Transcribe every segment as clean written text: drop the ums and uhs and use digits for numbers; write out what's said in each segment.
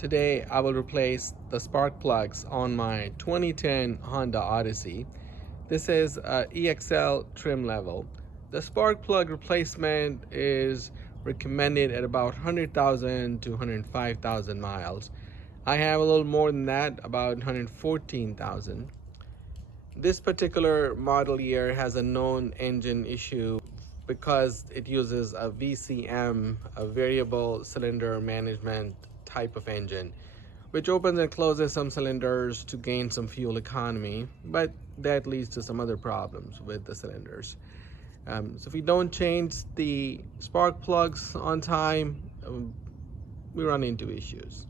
Today I will replace the spark plugs on my 2010 Honda Odyssey. This is a EXL trim level. The spark plug replacement is recommended at about 100,000 to 105,000 miles. I have a little more than that, about 114,000. This particular model year has a known engine issue because it uses a VCM, a variable cylinder management type of engine, which opens and closes some cylinders to gain some fuel economy, but that leads to some other problems with the cylinders. So if we don't change the spark plugs on time, we run into issues.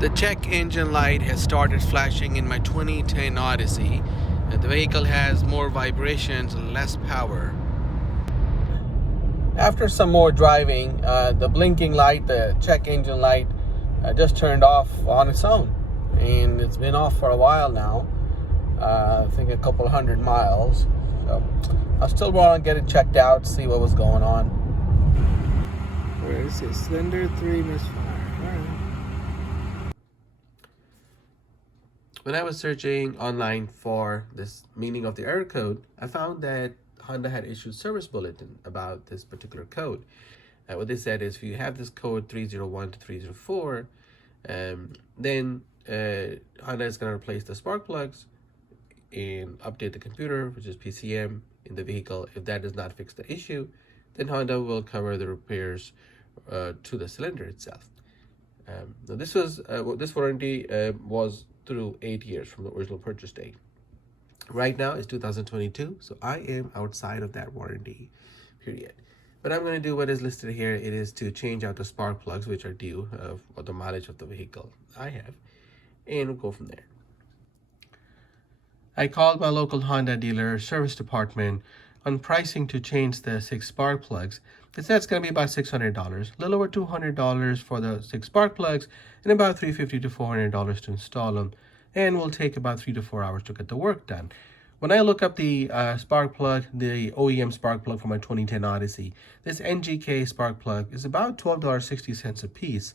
The check engine light has started flashing in my 2010 Odyssey, and the vehicle has more vibrations and less power. After some more driving, the blinking light, the check engine light, just turned off on its own, and it's been off for a while now. I think a couple hundred miles. So I still want to get it checked out, see what was going on. Where is it? Cylinder 3 misfire. When I was searching online for this meaning of the error code, I found that Honda had issued service bulletin about this particular code. What they said is if you have this code 301 to 304, then Honda is going to replace the spark plugs and update the computer, which is PCM, in the vehicle. If that does not fix the issue, then Honda will cover the repairs to the cylinder itself. Now this warranty was through 8 years from the original purchase date. Right now it's 2022, so I am outside of that warranty period. But I'm going to do what is listed here. It is to change out the spark plugs, which are due for the mileage of the vehicle I have, and we'll go from there. I called my local Honda dealer service department on pricing to change the 6 spark plugs. They said it's going to be about $600, a little over $200 for the 6 spark plugs, and about $350 to $400 to install them, and will take about 3 to 4 hours to get the work done. When I look up the spark plug, the OEM spark plug for my 2010 Odyssey, this NGK spark plug is about $12.60 a piece,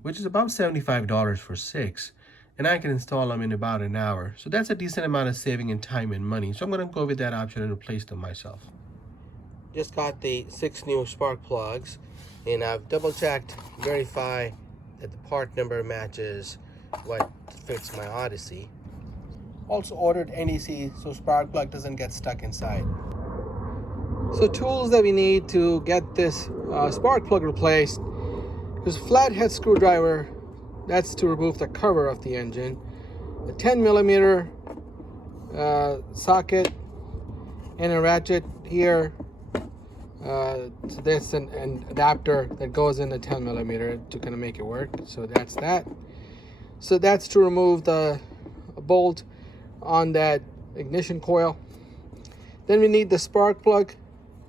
which is about $75 for 6. And I can install them in about an hour. So that's a decent amount of saving in time and money. So I'm going to go with that option and replace them myself. Just got the 6 new spark plugs, and I've double checked, verify that the part number matches what fits my Odyssey. Also ordered NEC so spark plug doesn't get stuck inside. So tools that we need to get this spark plug replaced is a flathead screwdriver. That's to remove the cover of the engine. A 10 millimeter socket and a ratchet here. So there's an adapter that goes in the 10 millimeter to kind of make it work. So that's that. So that's to remove the bolt on that ignition coil. Then we need the spark plug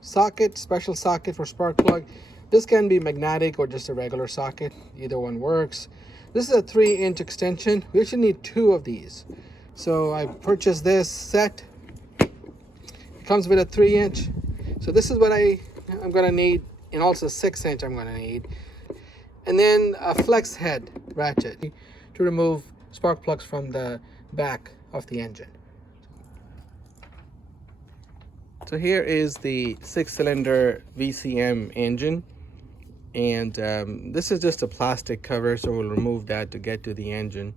socket, special socket for spark plug. This can be magnetic or just a regular socket. Either one works. This is a 3-inch extension. We actually need 2 of these. So I purchased this set. It comes with a 3-inch. So this is what I'm going to need, and also 6-inch I'm going to need. And then a flex head ratchet to remove spark plugs from the back of the engine. So here is the 6-cylinder VCM engine. And this is just a plastic cover, so we'll remove that to get to the engine.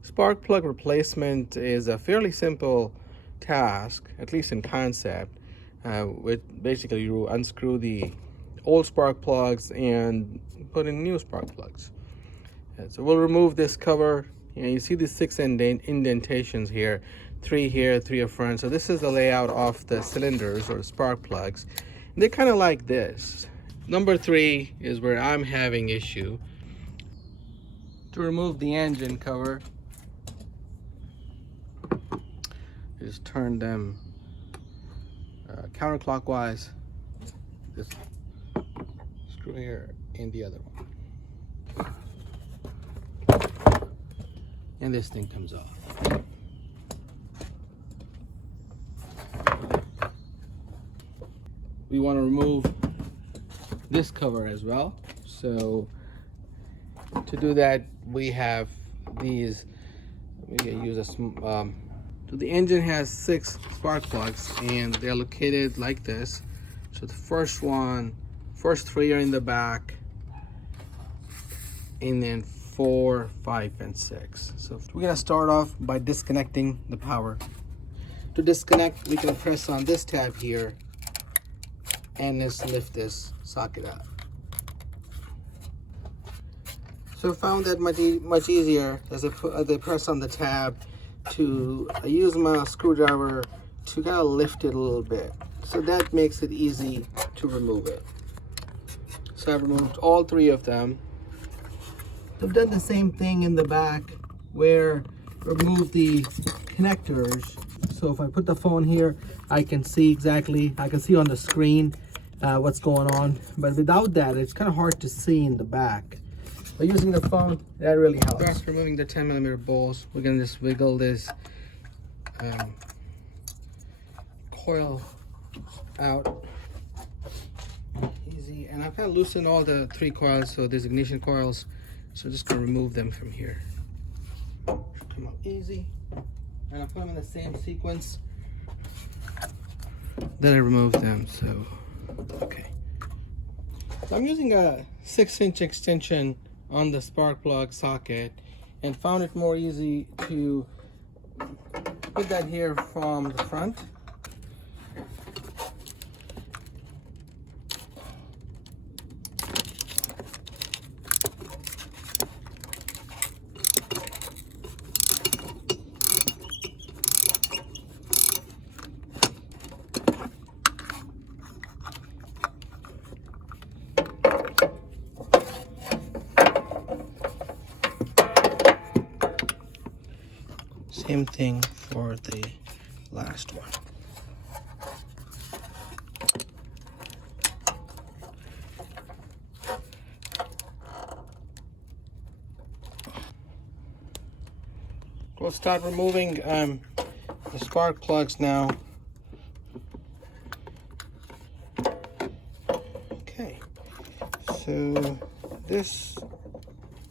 Spark plug replacement is a fairly simple task, at least in concept. With basically you unscrew the old spark plugs and put in new spark plugs. So we'll remove this cover. You see these 6 indentations here, 3 here, 3 up front. So this is the layout of the cylinders or spark plugs. And they're kind of like this. Number 3 is where I'm having issue. To remove the engine cover, just turn them counterclockwise. This screw here and the other one. And this thing comes off. We want to remove this cover as well. So to do that, we have these. We use a so the engine has 6 spark plugs, and they're located like this. So the first 3 are in the back, and then 4, 5, and 6. So we're gonna start off by disconnecting the power. To disconnect, we can press on this tab here and just lift this socket out. So I found that much easier as I press on the tab to use my screwdriver to kind of lift it a little bit. So that makes it easy to remove it. So I've removed all 3 of them. I've done the same thing in the back where remove the connectors. So if I put the phone here, I can see on the screen what's going on. But without that, it's kind of hard to see in the back. But using the phone, that really helps. After removing the 10mm bolts, we're gonna just wiggle this coil out. Easy, and I've kind of loosened all the 3 coils, so there's ignition coils. So just gonna remove them from here. Come out easy, and I put them in the same sequence that I removed them. So okay. So I'm using a 6-inch extension on the spark plug socket, and found it more easy to put that here from the front. Same thing for the last one. We'll start removing the spark plugs now. Okay, so this,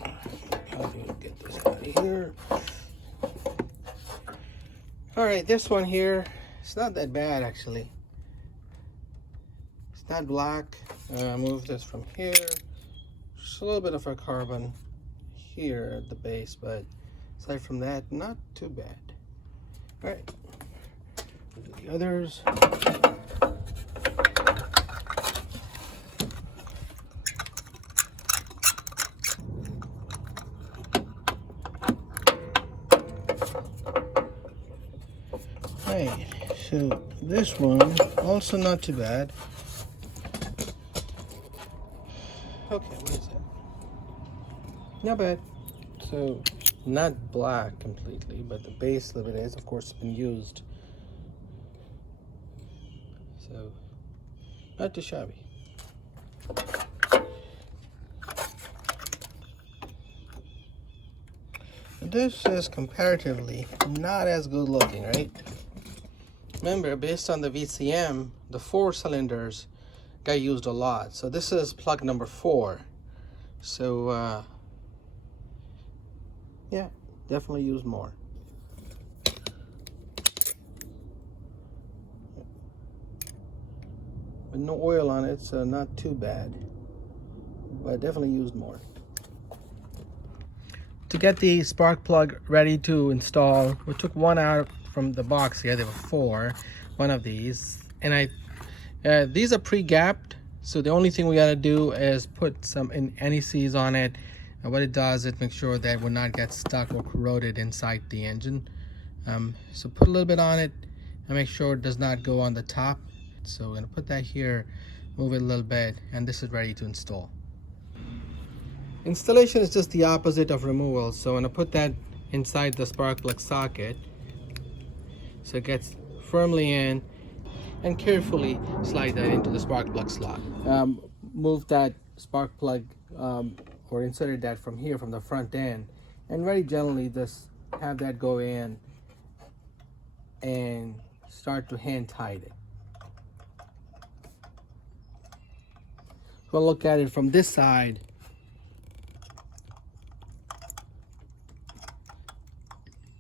how do you get this out of here? All right, this one here, it's not that bad actually. It's not black. Move this from here. Just a little bit of a carbon here at the base, but aside from that, not too bad. All right, we'll do the others. Right, so this one also not too bad. Okay, what is it? Not bad. So not black completely, but the base of it is, of course, been used. So not too shabby. This is comparatively not as good looking, right? Remember, based on the VCM, the 4 cylinders got used a lot. So this is plug number 4. So yeah, definitely use more. With no oil on it, so not too bad. But definitely use more. To get the spark plug ready to install, we took one out from the box here. There were 4, one of these, and these are pre-gapped, so the only thing we gotta do is put some NECs on it, and what it does, it makes sure that it will not get stuck or corroded inside the engine. So put a little bit on it and make sure it does not go on the top. So we're gonna put that here, move it a little bit, and this is ready to install. Installation is just the opposite of removal, so I'm gonna put that inside the spark plug socket so it gets firmly in, and carefully slide that into the spark plug slot. Move that spark plug or inserted that from here, from the front end, and very gently just have that go in and start to hand tighten it. we'll look at it from this side.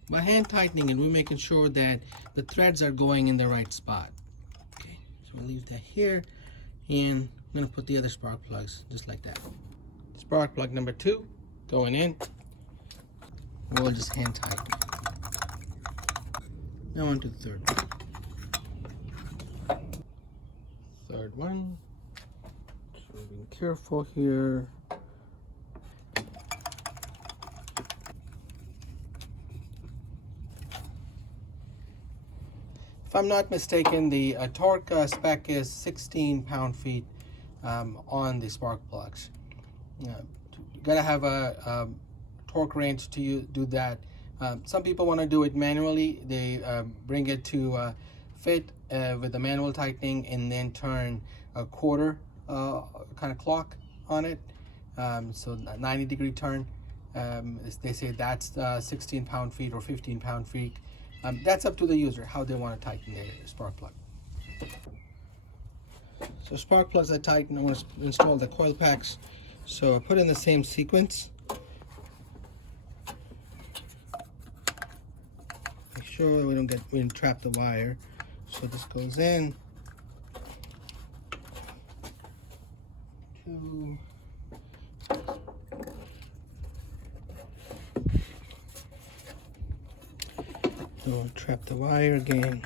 By hand tightening it, we're making sure that the threads are going in the right spot. Okay, so we'll leave that here, and I'm gonna put the other spark plugs just like that. Spark plug number 2 going in. We'll just hand tighten. Now on to the third one. Third one. So being careful here. If I'm not mistaken, the torque spec is 16 pound-feet on the spark plugs. You gotta have a torque range to do that. Some people want to do it manually. They bring it to fit with the manual tightening and then turn a quarter kind of clock on it. So 90-degree turn. They say that's 16 pound-feet or 15 pound-feet. That's up to the user, how they want to tighten their spark plug. So spark plugs are tightened. I want to install the coil packs. So I put in the same sequence. Make sure we don't trap the wire. So this goes in. 2. Don't trap the wire again.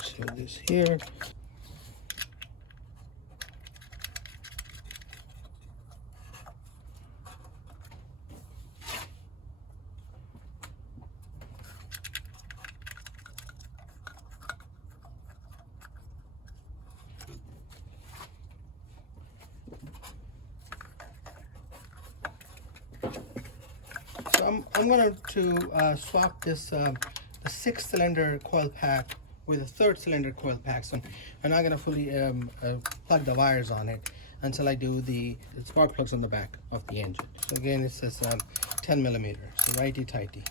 So this here. So I'm going to swap this the 6-cylinder coil pack with a 3rd cylinder coil pack. So I'm not going to fully plug the wires on it until I do the spark plugs on the back of the engine. So again, it says 10 millimeter. So righty tighty.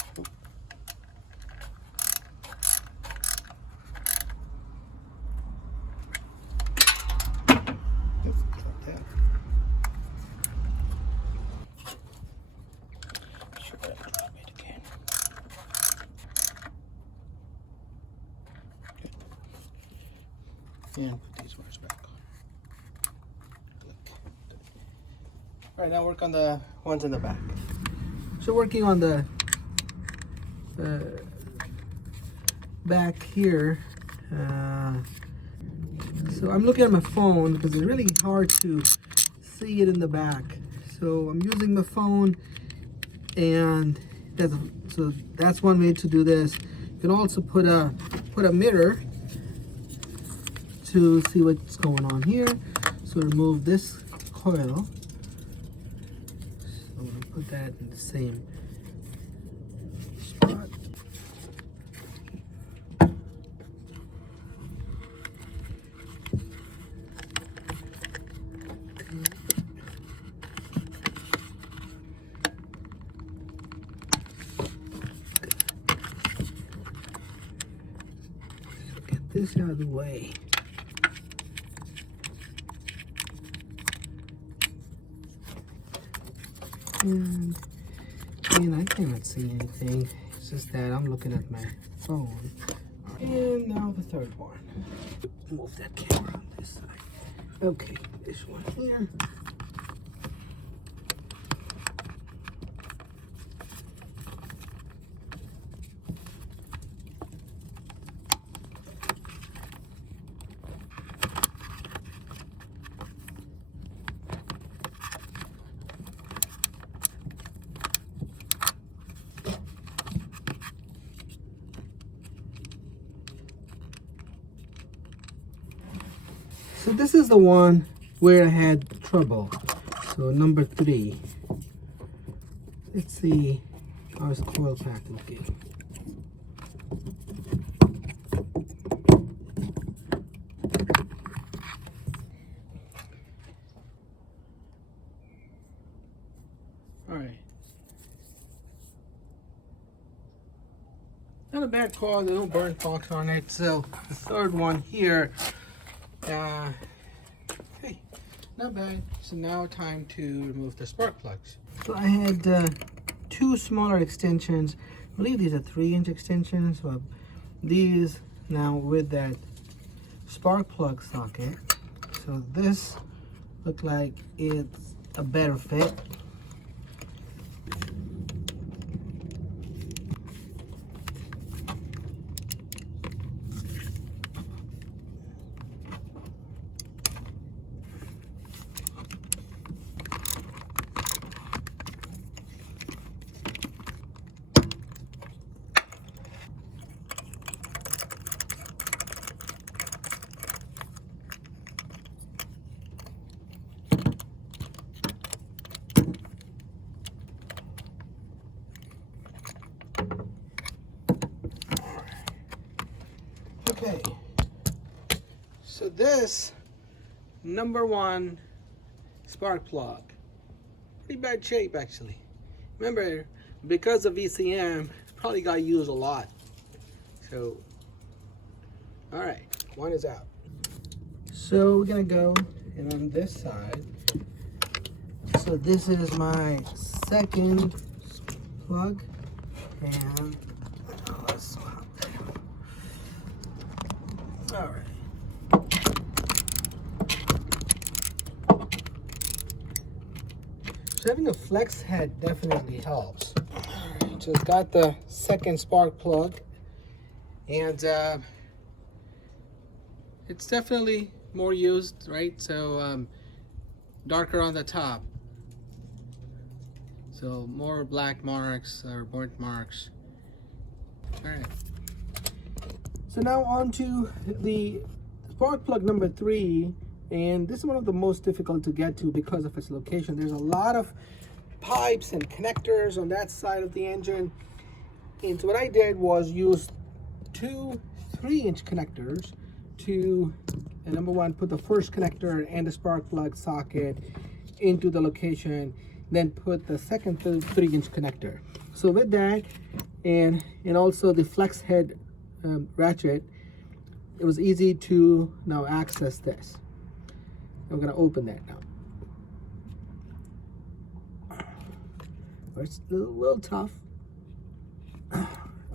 And put these wires back on. All right, now work on the ones in the back. So working on the back here. So I'm looking at my phone because it's really hard to see it in the back. So I'm using my phone, and that's one way to do this. You can also put a mirror to see what's going on here. So remove this coil. So I'm going to put that in the same spot. So get this out of the way. And I cannot see anything. It's just that I'm looking at my phone. And now the third one. Move that camera on this side. Okay, this one here. So this is the one where I had trouble. So number 3. Let's see how's the coil pack looking. All right. Not a bad coil, there's no burn marks on it. So the third one here. Okay, Not bad. So now time to remove the spark plugs. So I had two smaller extensions. I believe these are 3-inch extensions. So these now with that spark plug socket. So this looked like it's a better fit. Okay, so this #1 spark plug, pretty bad shape actually. Remember, because of VCM, probably got used a lot. So, all right, one is out. So we're gonna go and on this side. So this is my second plug, and let's swap. All right. So having a flex head definitely helps. All right, just got the second spark plug, and it's definitely more used, right? So darker on the top, so more black marks or burnt marks. All right. So now on to the spark plug #3, and this is one of the most difficult to get to because of its location. There's a lot of pipes and connectors on that side of the engine, and so what I did was use two 3-inch connectors to, #1, put the first connector and the spark plug socket into the location, then put the second 3-inch connector. So with that, and also the flex head ratchet, it was easy to now access this. I'm going to open that now. It's a little tough. All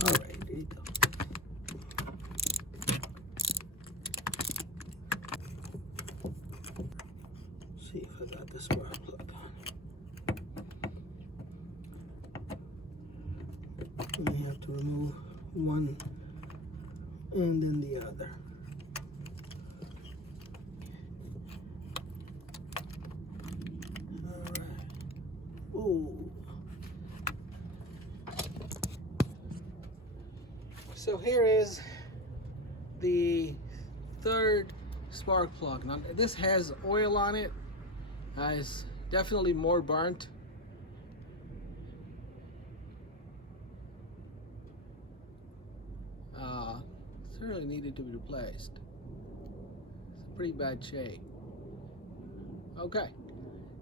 right, there you go. See if I got the spark plug on. I have to remove one and then the other. All right. Ooh. So here is the third spark plug. Now this has oil on it. It's definitely more burnt. Certainly needed to be replaced. It's a pretty bad shape. Okay,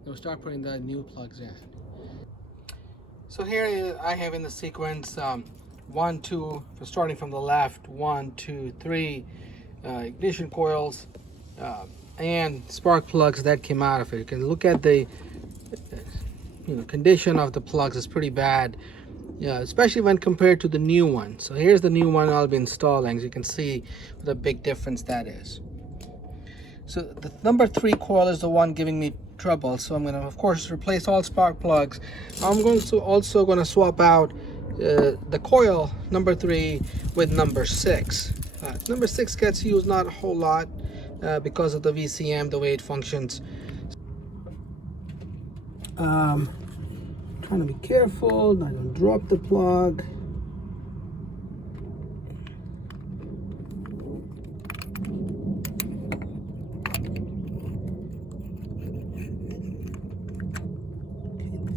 we'll start putting the new plugs in. So here I have in the sequence 1, 2, starting from the left, 1, 2, 3 ignition coils and spark plugs that came out of it. You can look at the condition of the plugs is pretty bad. Yeah, especially when compared to the new one. So here's the new one I'll be installing. As you can see what a big difference that is. So the #3 coil is the one giving me trouble. So I'm going to, of course, replace all spark plugs. I'm also going to swap out the coil #3 with #6. #6 gets used not a whole lot because of the VCM, the way it functions. Trying to be careful, not gonna drop the plug.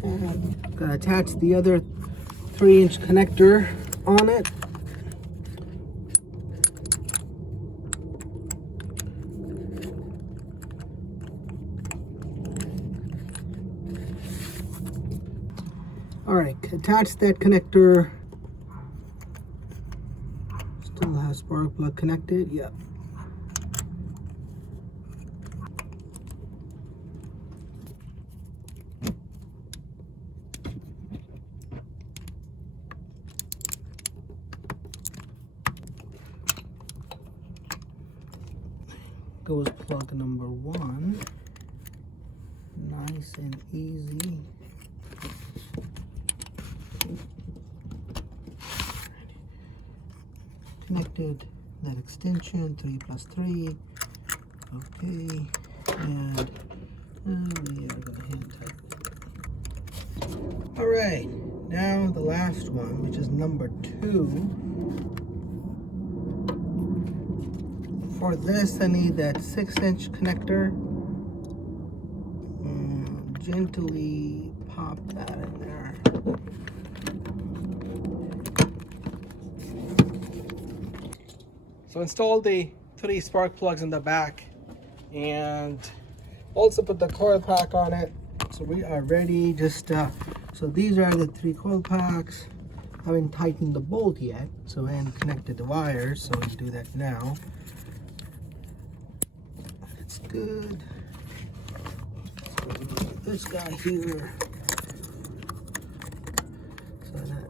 Okay, gonna attach the other 3-inch connector on it. All right, attach that connector. Still has spark plug connected, yep. plug number 1. Nice and easy. Connected that extension 3+3. Okay, and we are going to hand tighten. All right, now the last one, which is number 2. For this, I need that 6-inch connector. Gently pop that in there. So install the 3 spark plugs in the back and also put the coil pack on it. So we are ready. So these are the 3 coil packs. I haven't tightened the bolt yet, so I haven't connected the wires, so we'll do that now. That's good. This guy here. So that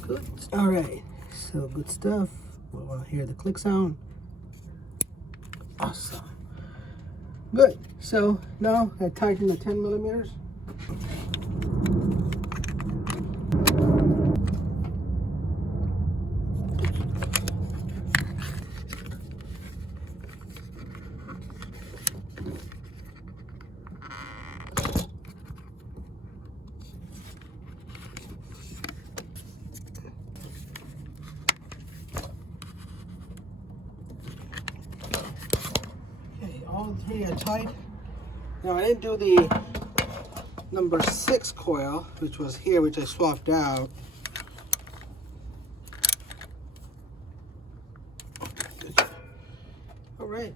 good. All right. So good stuff. We'll hear the click sound. Awesome. Good. So now I tighten the 10 millimeters. All 3 are tight. Now I didn't do the number 6 coil, which was here, which I swapped out. All right.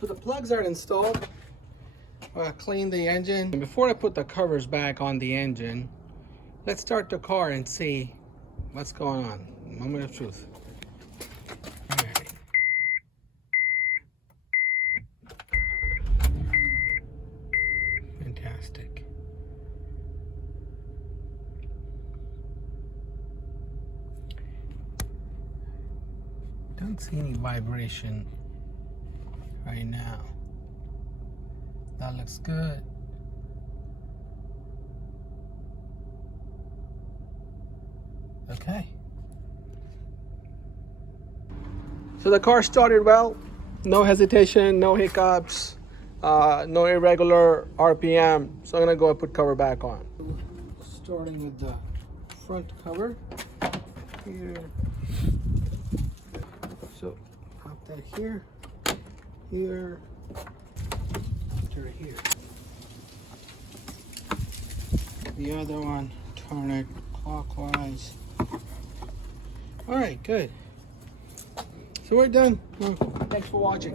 So the plugs are installed. Clean the engine. And before I put the covers back on the engine, let's start the car and see what's going on. Moment of truth. Fantastic. Don't see any vibration right now. That looks good. Okay. So the car started well. No hesitation, no hiccups. No irregular RPM, so I'm gonna go and put cover back on. Starting with the front cover here. So pop that here, here, to here. The other one, turn it clockwise. All right, good. So we're done. Thanks for watching.